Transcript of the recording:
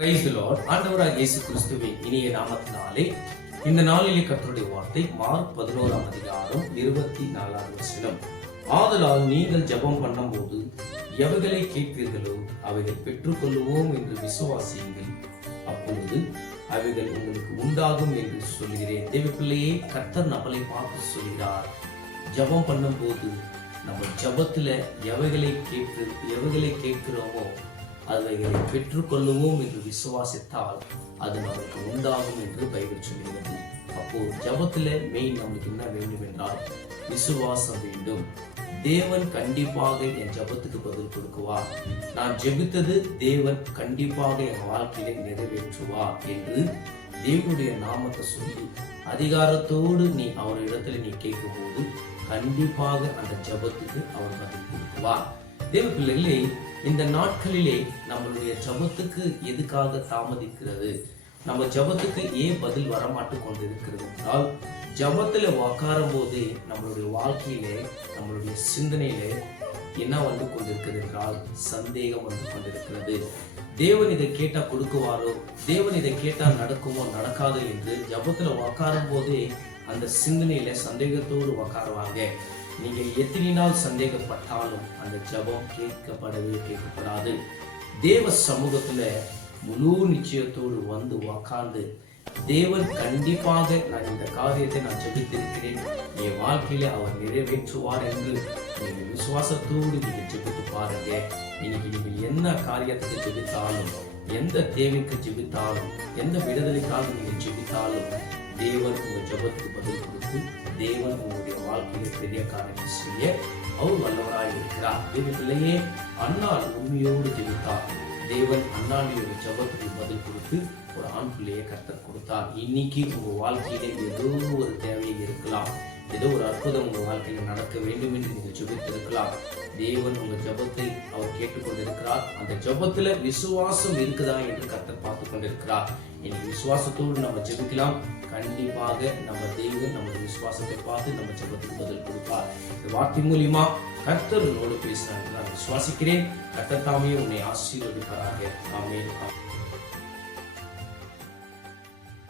Praise the Lord. ஆண்டவராகிய இயேசு கிறிஸ்துவின் இனிய நாமத்தினாலே இந்த நாளிலே கர்த்தருடைய வார்த்தை மார்க் 11ஆம் அதிகாரம் 24ஆம் வசனம். ஆதலால் நீங்கள் ஜெபம் பண்ணும்போது எவைகளை கேட்பீர்களோ அவைகள் பெற்றுக்கொள்ளுவோம் என்று விசுவாசியுங்கள், அப்பொழுது அவைகள் உங்களுக்கு உண்டாகும் என்று சொல்கிறேன். தேவ பிள்ளையே, கர்த்தர் நம்மளை பார்த்து சொல்கிறார், ஜெபம் பண்ணும்போது நம்ம ஜெபத்துல எவைகளை கேட்கிறோமோ அவைகளை பெற்றுக்கொள்ளுவோம் என்று விசுவாசித்தால் அது நமக்கு உண்டாகும் என்று பைபிள் சொல்கிறது. அப்போ ஜபத்துல மெயின் நமக்கு என்ன வேண்டும் என்றால் விசுவாசம் வேண்டும். தேவன் கண்டிப்பாக என் ஜபத்துக்கு பதில் கொடுக்குவார், நான் ஜெபித்தது தேவன் கண்டிப்பாக என் வாழ்க்கையில நிறைவேற்றுவார் என்று தேவனுடைய நாமத்தை சொல்லி அதிகாரத்தோடு நீ அவரிடத்துல நீ கேட்கும் போது கண்டிப்பாக அந்த ஜபத்துக்கு அவர் பதில் கொடுக்குவார். தேவ பிள்ளைகளே, இந்த நாட்களிலே நம்மளுடைய ஜபத்துக்கு எதுக்காக தாமதிக்கிறது, நம்ம ஜபத்துக்கு ஏன் பதில் வரமாட்டு கொண்டிருக்கிறது என்றால், ஜபத்துல உட்காரும் போது நம்மளுடைய வாழ்க்கையிலே நம்மளுடைய சிந்தனையிலே என்ன வந்து கொண்டிருக்கிறது என்றால் சந்தேகம் வந்து கொண்டிருக்கிறது. தேவன் இதை கேட்டா கொடுக்குவாரோ, தேவன் இதை கேட்டா நடக்குமோ நடக்காதோ என்று ஜபத்துல உட்காரும் போதே அந்த சிந்தனையில சந்தேகத்தோடு உட்காருவாங்க. நீங்க எத்தனை நாள் சந்தேகப்பட்டாலும் அந்த ஜபம் கேட்கப்படாது. தேவ சமூகத்துல முழு நிச்சயத்தோடு வந்து உக்காந்து தேவன் கண்டிப்பாக நான் இந்த காரியத்தை நான் ஜெபித்திருக்கிறேன், என் வாழ்க்கையில அவர் நிறைவேற்றுவார் என்று நீங்க விசுவாசத்தோடு நீங்க ஜெபித்து பாருங்க. இன்னைக்கு நீங்க என்ன காரியத்துக்கு ஜெபித்தாலும், எந்த தேவைக்கு ஜெபித்தாலும், எந்த விடுதலைக்காக நீங்க ஜெபித்தாலும் தேவன் உங்க ஜபத்துக்கு பதில் கொடுத்து தேவன் உங்களுடைய வாழ்க்கையில பெரிய காரியத்தை செய்ய அவர் வல்லவராய் இருக்கிறார். தேவத்திலேயே அன்னாள் உண்மையோடு ஜெபித்தார், தேவன் அன்னாளுடைய ஜபத்துக்கு பதில் கொடுத்து ஒரு ஆண் பிள்ளையை கர்த்தர் கொடுத்தார். இன்னைக்கு உங்க வாழ்க்கையில ஏதோ ஒரு தேவையை இருக்கலாம், ஏதோ ஒரு அற்புதம் உங்க வாழ்க்கையில நடக்க வேண்டும் என்று நீங்க ஜெபித்திருக்கலாம். தேவன் உங்க ஜபத்தை அவர் கேட்டுக்கொண்டிருக்கிறார். அந்த ஜபத்துல விசுவாசம் இருக்குதா என்று கர்த்தர் பார்த்து கொண்டிருக்கிறார். இன்னைக்கு விசுவாசத்தோடு நம்ம ஜெபிக்கலாம். கண்டிப்பாக நம்ம தேவன் நம்ம விசுவாசத்தை பார்த்து நம்ம ஜபத்துக்கு பதில் கொடுப்பார். இந்த வார்த்தை மூலியமா கர்த்தர் உன்னோடு பேசினார் நான் விசுவாசிக்கிறேன். கர்த்தர் தாமே உன்னை ஆசீர்வதிப்பாராக. ஆமென்.